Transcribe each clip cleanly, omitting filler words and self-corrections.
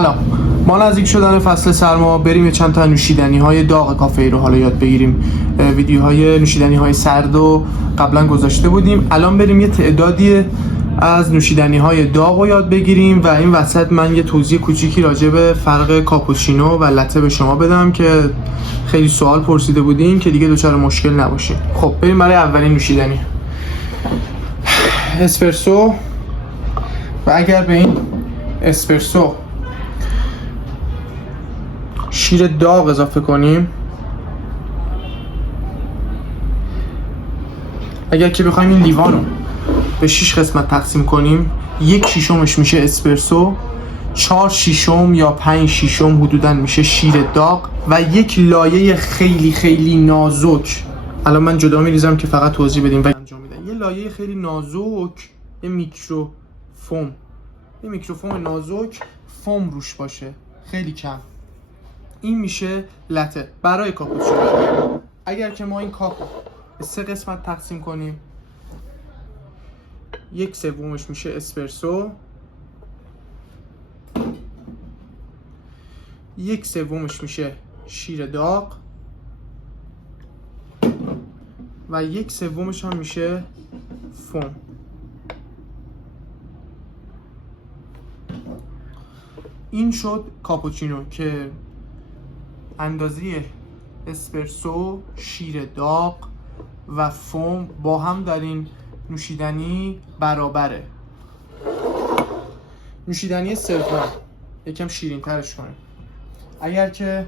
سلام، ما نزدیک شدن فصل سرما بریم چند تا نوشیدنی های داغ کافه رو حالا یاد بگیریم. ویدیوهای نوشیدنی های سرد رو قبلا گذاشته بودیم، الان بریم یه تعدادی از نوشیدنی های داغ رو یاد بگیریم و این وسط من یه توضیح کوچیکی راجع به فرق کاپوچینو و لته به شما بدم که خیلی سوال پرسیده بودین که دیگه دچار مشکل نباشین. خب بریم برای اولین نوشیدنی، اسپرسو. و اگر به این اسپرسو شیر داغ اضافه کنیم، اگر که بخوایم این لیوان رو به 6 قسمت تقسیم کنیم، 1/6 میشه اسپرسو، 4/6 یا 5/6 حدوداً میشه شیر داغ و یک لایه خیلی خیلی نازک. الان من جدا میریزم که فقط توضیح بدیم و انجام میدم. یه لایه خیلی نازک، یه میکروفوم نازک فوم روش باشه، خیلی کم. این میشه لته برای کاپوچینو. اگر که ما این کاپو به 3 قسمت تقسیم کنیم، 1/3 میشه اسپرسو، 1/3 میشه شیر داغ و 1/3 هم میشه فوم. این شد کاپوچینو که اندازه اسپرسو، شیر داغ و فوم با هم در این نوشیدنی برابره. نوشیدنی سوم یکم شیرین ترش کنیم. اگر که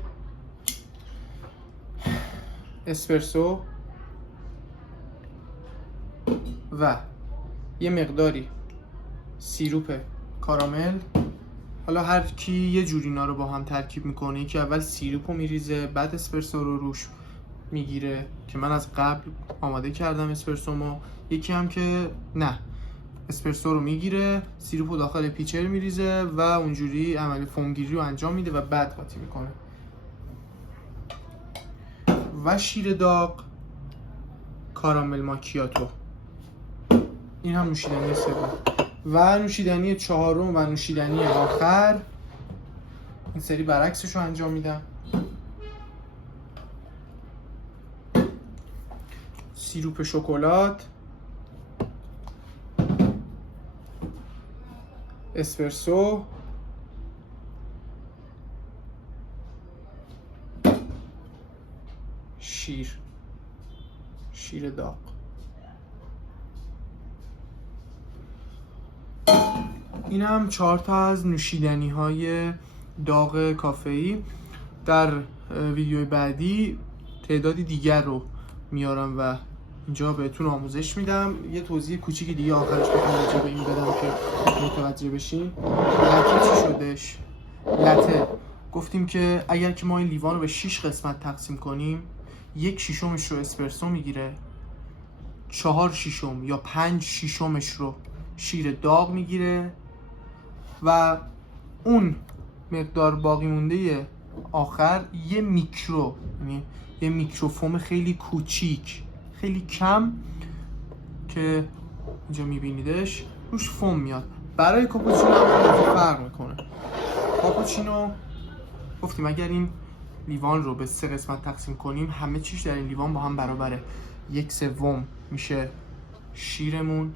اسپرسو و یه مقداری سیروپ کارامل، حالا هر کی یه جوری اینا رو با هم ترکیب میکنه که اول سیروپو میریزه بعد اسپرسو رو روش میگیره که من از قبل آماده کردم اسپرسومو. یکی هم که نه، اسپرسو رو میگیره، سیروپو داخل پیچر میریزه و اونجوری عمل فومگیری رو انجام میده و بعد قاطی میکنه. و شیر داغ کارامل ماکیاتو، این هم نوشیدنی سوم. و نوشیدنی چهارم و نوشیدنی آخر، این سری برعکسش رو انجام میدم. سیروپ شکلات، اسپرسو، شیر داغ. این هم 4 تا از نوشیدنی های داغ کافه‌ای. در ویدیوی بعدی تعدادی دیگر رو میارم و اینجا بهتون آموزش میدم. یه توضیح کوچیکی دیگه آخرش بخوام راجع به این بدم که متوجه بشین. لته چی شدش؟ لته گفتیم که اگر که ما این لیوان رو به 6 قسمت تقسیم کنیم، 1/6 رو اسپرسو میگیره، 4/6 یا 5/6 رو شیر داغ میگیره و اون مقدار باقی مونده آخر یه میکروفوم خیلی کوچیک، خیلی کم که اینجا میبینیدش روش فوم میاد. برای کاپوچینو هم فرق میکنه. کاپوچینو گفتیم اگر این لیوان رو به 3 قسمت تقسیم کنیم، همه چیش در این لیوان با هم برابره. 1/3 میشه شیرمون،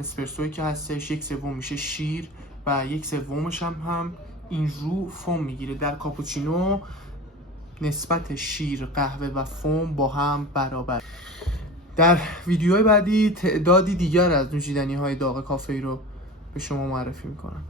اسپرسویی که هستش، 1/3 میشه شیر و 1/3 هم این رو فوم میگیره. در کاپوچینو نسبت شیر، قهوه و فوم با هم برابر. در ویدیوهای بعدی تعدادی دیگر از نوشیدنی های داغ کافه رو به شما معرفی میکنم.